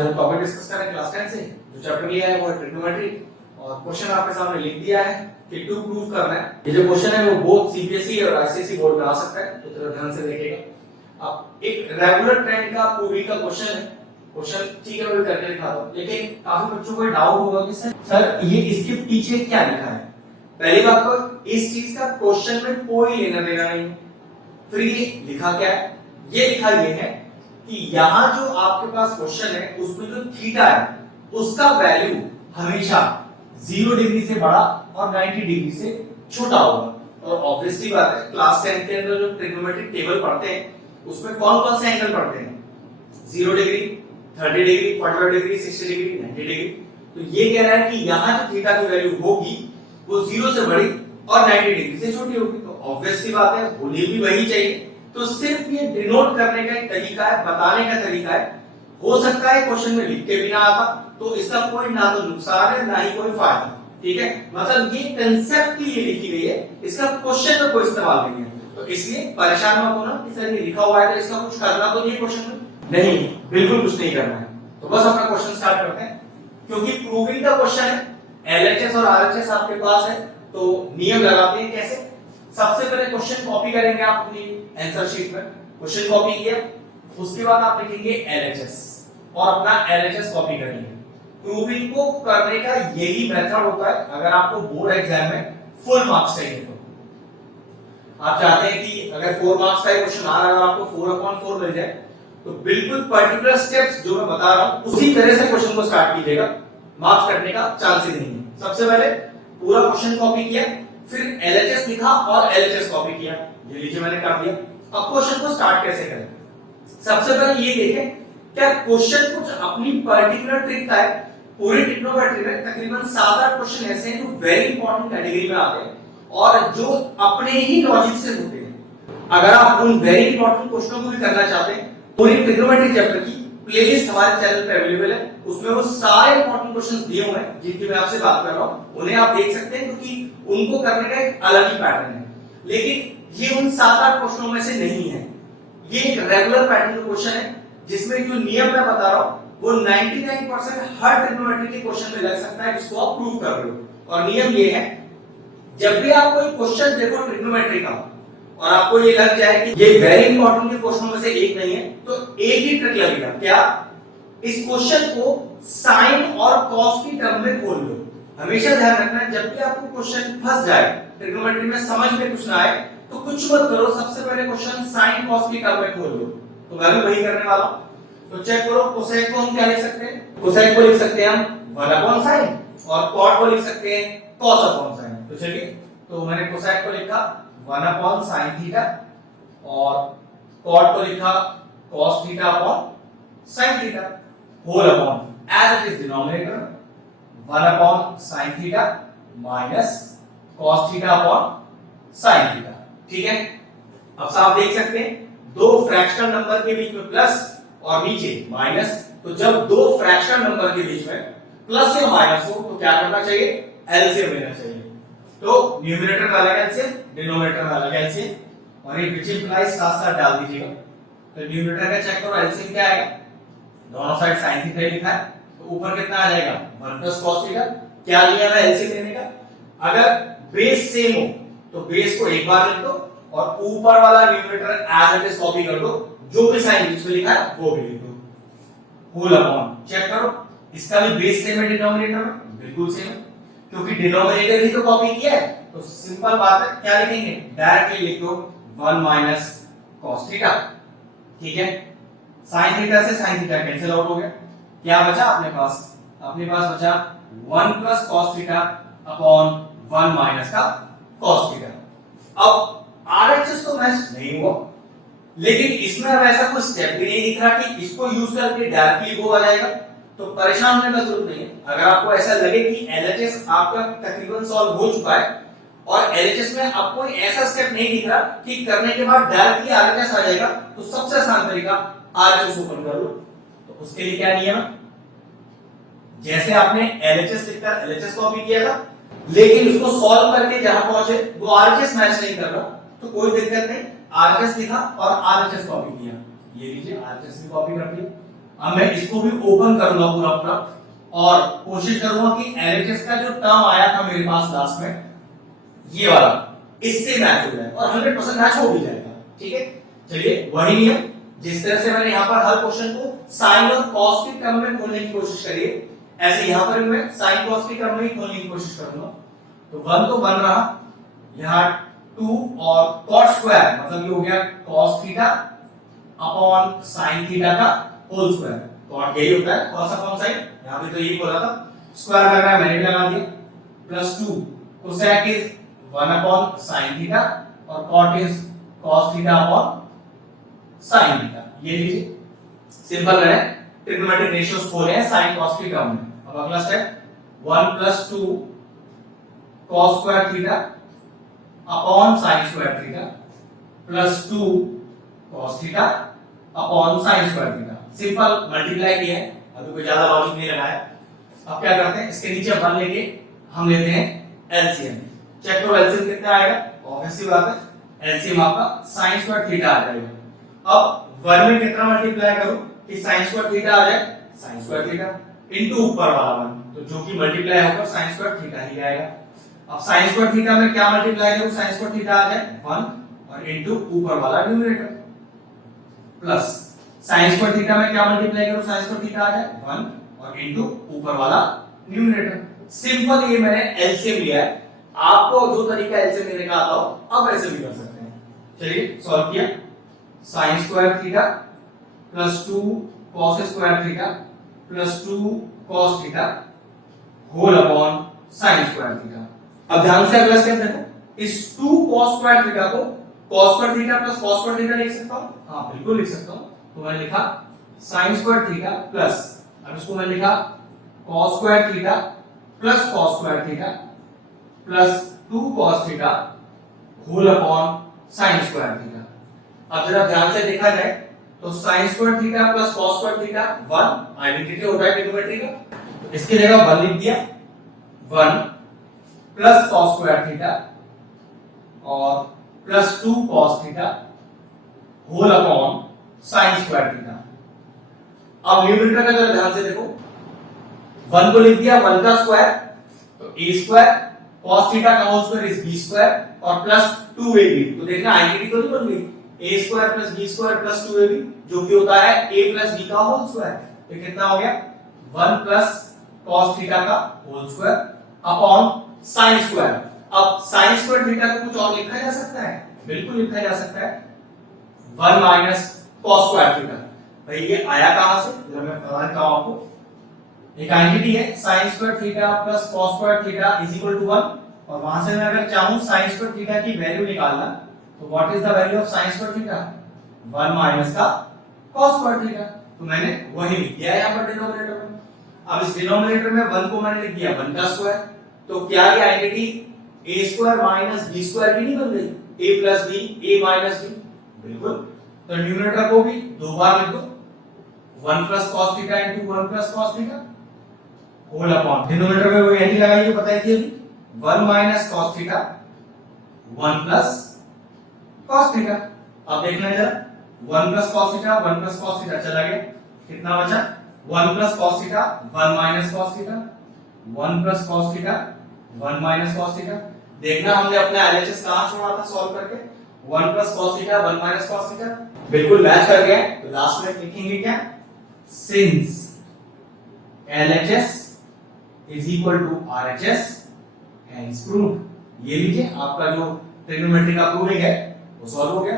आज हम topic discuss कर रहे हैं क्लास 10 से। जो चैप्टर लिया है वो है ट्रिग्नोमेट्री और क्वेश्चन आपके सामने लिख दिया है कि टू प्रूव करना है। ये जो क्वेश्चन है वो बोथ सीबीएसई और आईसीएसई बोर्ड में आ सकता है, तो थोड़ा ध्यान से देखिएगा। अब एक रेगुलर ट्रेंड का प्रूविंग का क्वेश्चन है। क्वेश्चन ठीक है मैं करके दिखाता हूं, लेकिन काफी बच्चों को डाउट होगा कि सर ये इसके पीछे क्या लिखा है। पहली बात तो इस चीज का क्वेश्चन में कोई लेना देना नहीं है। फिर ये लिखा क्या है, ये लिखा ये है कि यहां जो आपके पास क्वेश्चन है उसमें जो थीटा है उसका वैल्यू हमेशा 0 डिग्री से बड़ा और 90 डिग्री से छोटा होगा। और ऑब्वियसली बात है क्लास 10 के अंदर जो ट्रिग्नोमेट्रिक टेबल पढ़ते हैं उसमें कौन कौन से एंगल पढ़ते हैं, 0 degree, 30 degree, 45 degree, 60 degree, 90 degree. तो ये कह रहा है कि यहां जो थीटा की वैल्यू होगी वो 0 से बड़ी और 90 डिग्री से छोटी होगी। तो ऑब्वियसली बात है होनी भी वही चाहिए। तो सिर्फ ये डिनोट करने का एक तरीका है, बताने का तरीका है। हो सकता है क्वेश्चन में लिख के भी ना आता, तो इसका कोई ना तो नुकसान है ना ही कोई फायदा। ठीक है, मतलब ये कंसेप्ट के लिए लिखी गई है, इसका क्वेश्चन में कोई इस्तेमाल नहीं है। तो इसलिए परेशान मत होना कि सर ये लिखा हुआ है तो इसका कुछ करना तो नहीं क्वेश्चन में, नहीं, बिल्कुल कुछ नहीं करना है। तो बस अपना क्वेश्चन स्टार्ट करते हैं, क्योंकि प्रूविंग का क्वेश्चन है, एलएचएस और आरएचएस आपके पास है, तो नियम लगाते हैं कैसे। सबसे पहले क्वेश्चन कॉपी करेंगे आप अपनी आंसर शीट में, क्वेश्चन कॉपी किया, उसके बाद आप लिखेंगे एलएचएस और अपना एलएचएस कॉपी करेंगे। प्रूविंग को करने का यही मेथड होता है अगर आपको बोर्ड एग्जाम में फुल मार्क्स चाहिए। तो आप चाहते हैं कि अगर 4 मार्क्स का क्वेश्चन आ रहा है और आपको 4/4 मिल जाए, तो बिल्कुल पर्टिकुलर स्टेप्स जो मैं बता रहा हूं उसी तरह से क्वेश्चन को स्टार्ट कीजिएगा, मार्क्स कटने का चांस ही नहीं है। सबसे पहले पूरा क्वेश्चन कॉपी किया, फिर एलएचएस लिखा और एलएचएस कॉपी किया, ये लीजिए मैंने कर दिया। अब क्वेश्चन को स्टार्ट कैसे करें, सबसे पहले ये देखें क्या क्वेश्चन कुछ अपनी पर्टिकुलर ट्रिक का है। पूरी ट्रिग्नोमेट्री में तकरीबन 7-8 क्वेश्चन ऐसे हैं जो वेरी इंपॉर्टेंट कैटेगरी में आते हैं और जो अपने ही लॉजिक से होते हैं। अगर आप उन वेरी इंपॉर्टेंट क्वेश्चनों को भी करना चाहते हैं, पूरी ट्रिग्नोमेट्री चैप्टर की प्लेलिस्ट हमारे चैनल पे अवेलेबल है, उसमें वो सारे इंपॉर्टेंट क्वेश्चंस दिए हुए हैं जिनकी मैं आपसे बात कर रहा हूं, उन्हें आप देख सकते हैं क्योंकि उनको करने का एक अलग ही पैटर्न है। लेकिन ये उन 7-8 क्वेश्चनों में से नहीं है, ये एक रेगुलर पैटर्न का क्वेश्चन है जिसमें जो नियम मैं बता रहा हूं वो 99% हर ट्रिग्नोमेट्री के क्वेश्चन में लग सकता है जिसको आप प्रूव कर रहे हो। और नियम ये है, जब भी आप कोई क्वेश्चन देखो ट्रिग्नोमेट्री का और आपको ये लग जाए कि ये वेरी इंपॉर्टेंट के क्वेश्चनों में से एक नहीं है, तो एक ही ट्रिक लगेगा, क्या, इस क्वेश्चन को साइन और कॉस की टर्म में खोल लो। हमेशा ध्यान रखना जब भी आपको क्वेश्चन फंस जाए ट्रिग्नोमेट्री में, समझ में कुछ ना आए, तो कुछ मत करो, सबसे पहले क्वेश्चन साइन कॉस की टर्म में खोल लो। तो मैं भी वही करने वाला हूं। तो चेक करो, कोसेक को हम क्या लिख सकते हैं, कोसेक को लिख सकते हैं हम 1/sin और कॉट को लिख सकते हैं cos/sin। तो चलिए, तो मैंने कोसेक को लिखा 1/sin थीटा और कॉट को लिखा cos थीटा/sin theta whole upon as it is denominator 1/sin theta minus cos थीटा/sin थीटा। ठीक है, अब साफ देख सकते हैं दो फ्रैक्शनल नंबर के बीच में प्लस और नीचे माइनस, तो जब दो फ्रैक्शनल नंबर के बीच में प्लस या माइनस हो तो क्या करना चाहिए, एलसीएम लेना चाहिए। तो न्यूमरेटर का अलग एलसीएम, डिनोमिनेटर का अलग एलसीएम, और ये विच इंप्लाइज साथ साथ डाल दीजिएगा। तो न्यूमरेटर का चेक करो, एलसीएम क्या आएगा, दोनों साइड sin थीटा लिखा है, तो ऊपर कितना आ जाएगा 1 cos थीटा। क्या लिया है एलसीएम लेने का, अगर बेस सेम हो तो बेस को एक बार लिख दो और ऊपर वाला numerator as it is copy कर दो, जो भी साइन बीच में लिखा है वो भी लिख दो, होल अपॉन। चेक करो इसका भी बेस सेम है, डिनोमिनेटर में बिल्कुल सेम है, क्योंकि डिनोमिनेटर ही तो कॉपी किया है। तो सिंपल बात है, क्या लिखेंगे, डायरेक्टली लिख दो 1 cos थीटा। ठीक है, sin थीटा से sin थीटा कैंसिल आउट हो गया, क्या बचा अपने पास बचा 1 cos थीटा अपॉन 1 का cos थीटा। अब आरएचएस तो मैच नहीं हुआ, लेकिन इसमें अब ऐसा कोई स्टेप भी नहीं दिख रहा कि इसको यूज करके डायरेक्टली वो आ जाएगा। तो परेशान होने का जरूरत नहीं है। अगर आपको ऐसा लगे कि एलएचएस आपका तकरीबन सॉल्व हो चुका है और एलएचएस में आपको ऐसा स्टेप नहीं दिख रहा कि करने के बाद डायरेक्टली आरएचएस आ जाएगा, तो सबसे आसान तरीका आरएचएस ओपन कर लो। तो उसके लिए क्या नियम, जैसे आपने एलएचएस लिखकर एलएचएस कॉपी किया था, लेकिन उसको सॉल्व करके जहां पहुंचे वो आरएचएस मैच नहीं कर रहा, तो कोई दिक्कत नहीं, आरएचएस लिखा और आरएचएस कॉपी किया, ये लीजिए आरएचएस भी कॉपी कर दिया। अब मैं इसको भी ओपन करूंगा पूरा पूरा और कोशिश करूंगा कि एलएचएस का जो टर्म आया था मेरे पास लास्ट में, ये वाला, इससे मैच हो जाए और 100% मैच हो भी जाएगा। ठीक है, चलिए वही नियम जिस तरह से मैंने यहाँ पर हर क्वेश्चन को साइन और कॉस के टर्म में खोलने की कोशिश करी है, ऐसे यहाँ पर भी मैं साइन कॉस के टर्म में ही खोलने की कोशिश करूंगा। तो 1 तो 1 रहा, यहाँ 2 और cos स्क्वायर मतलब ये हो गया cos theta upon sin theta का होल स्क्वायर। cot यही होता है cos अपॉन sin, यहाँ पे तो यही बोला था, स्क्वायर लग रहा है मैंने लगा दिया, plus 2 cosec is 1 upon sin theta और cot is cos theta upon sin theta. ये लीजिए सिंपल मैंने ट्रिग्नोमेट्रिक रेशियोज खोले हैं sin cos के टर्म में। अब अगला step 1 plus 2 cos square theta upon sin square theta plus 2 cos theta upon sin square theta. Simple multiply किया है, अभी कोई ज्यादा लॉजिक नहीं लगाया। अब क्या करते हैं, इसके नीचे 1 लेके हम लेते हैं एलसीएम। चेक करो एलसीएम कितना आएगा, ऑब्वियस सी बात है एलसीएम आपका sin स्क्वायर थीटा आ जाएगा। अब 1 में कितना मल्टीप्लाई करूं कि sin स्क्वायर थीटा आ जाए, sin स्क्वायर थीटा इनटू ऊपर वाला 1, तो जो कि मल्टीप्लाई होकर sin स्क्वायर थीटा ही आएगा। अब sin स्क्वायर थीटा में क्या मल्टीप्लाई करूं, sin स्क्वायर थीटा आ जाए 1 और इनटू ऊपर वाला numerator, plus sin square theta में क्या मल्टीप्लाई करूं, sin स्क्वायर थीटा आ जाए 1 और इनटू ऊपर वाला न्यूमरेटर। सिंपल ये मैंने एलसीएम लिया है, आपको जो तरीका एलसीएम लेने का आता हो अब ऐसे भी कर सकते हैं। चलिए सॉल्व किया, sin square theta plus 2 cos square theta plus 2 cos theta whole upon sin square theta. अब ध्यान से अगला स्टेप देखो, इस 2 cos स्क्वायर थीटा को cos square theta plus cos square theta लिख सकता हूं, हां बिल्कुल लिख सकता हूं। तो मैंने लिखा sin स्क्वायर थीटा प्लस, अब इसको मैंने लिखा cos square theta plus cos square theta plus 2 cos theta whole upon sin square theta. अब जरा ध्यान से देखा जाए तो sin square theta plus cos square theta 1 identity होता है ट्रिग्नोमेट्री का, तो इसकी जगह 1 लिख दिया, 1 प्लस cos स्क्वायर थीटा और plus 2 cos theta whole upon sin square theta. अब न्यूमरेटर का जरा ध्यान से देखो, 1 को लिख दिया 1 का स्क्वायर तो a स्क्वायर, cos थीटा का whole square is b square और प्लस 2ab। तो देखना आइडेंटिटी तो नहीं बन गई, a square plus b square plus 2ab जो कि होता है a प्लस b का होल स्क्वायर। तो कितना हो गया 1 प्लस cos थीटा का whole square upon sin square. अब sin स्क्वायर थीटा को कुछ और लिखा जा सकता है, बिल्कुल लिखा जा सकता है 1 माइनस cos स्क्वायर थीटा। भाई ये आया कहां से, जरा मैं बता देता हूं आपको। एक आइडेंटिटी है sin square theta plus cos square theta is equal to 1 और वहां से मैं अगर चाहूं sin स्क्वायर थीटा की वैल्यू निकालना तो what is the value of sin square theta, 1 minus का cos स्क्वायर थीटा। तो मैंने वही लिख दिया यहां पर डिनोमिनेटर में। अब इस डिनोमिनेटर में 1 को मैंने लिख दिया 1 का स्क्वायर, तो क्या ये identity a square minus b square की नहीं बन गई, a plus b a minus b, बिल्कुल। तो न्यूमरेटर को भी दो बार लिख दो, 1 plus cos theta into 1 plus cos theta whole upon denominator में वो यही लगाइए, बताई थी अभी 1 minus cos theta 1 plus cos theta. अब देखना जरा 1 plus cos theta 1 plus cos theta चला गया, कितना बचा 1 plus cos theta 1 minus cos theta 1 plus cos theta 1 minus cos theta. देखना हमने अपना एलएचएस कहां छोड़ा था सॉल्व करके, 1 plus cos theta 1 minus cos theta, बिल्कुल मैच कर गया। तो लास्ट में लिखेंगे क्या, since LHS is equal to RHS hence proved। ये लीजिए आपका जो ट्रिग्नोमेट्री का प्रूविंग है वो सॉल्व हो गया।